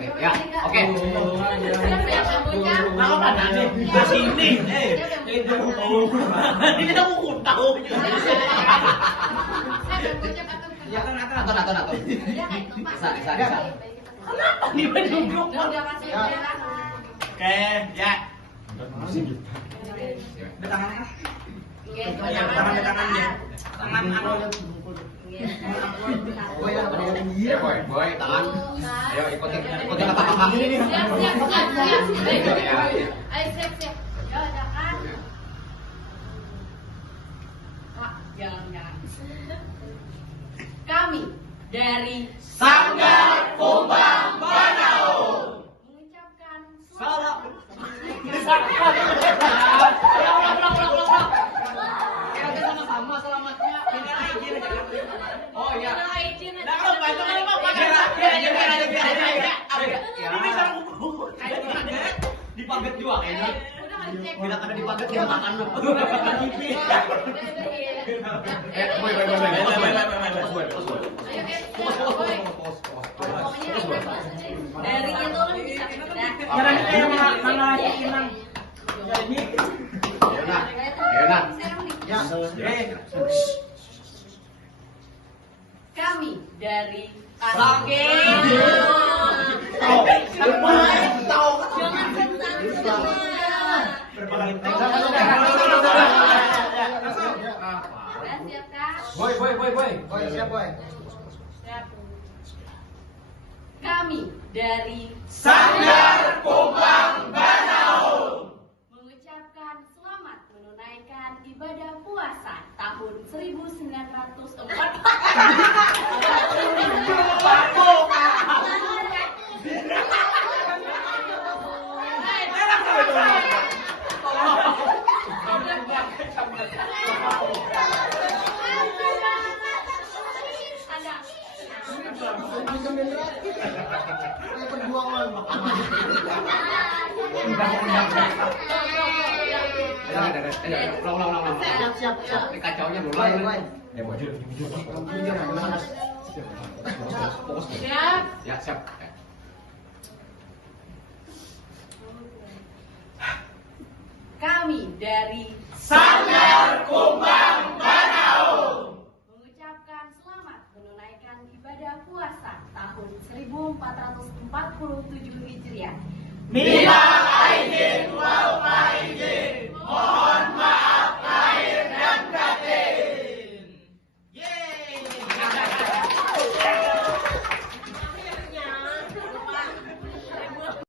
Ya, oke. Tahu kan nih? Di sini. Ini kita mau tahu. Ya kan atur. Bisa. Kenapa nih duduk? Oke, ya. Tangan. Tangan Boy, tangan. Ayo ikutin kata kakak. Ayo siap. Ya udah kan. Kak, jangan. Kami dari Sanggar Kumbang Banao mengucapkan salam. Sama selamatnya. Oh iya. Ini sarung dipaget juga kayaknya. Bila kada dipaget dia makan lu. dari itu kan bisa kami dari Oke. Boy, siap boy. Kami dari Sanggar Kumbang Banao mengucapkan selamat menunaikan ibadah puasa tahun 1940. Siap. Kacaunya belum. Siap. Ya, siap. Kami dari Sanggar Kumbang Banao mengucapkan selamat menunaikan ibadah puasa tahun 1447 Hijriah. Minal aidin wal faizin. Mohon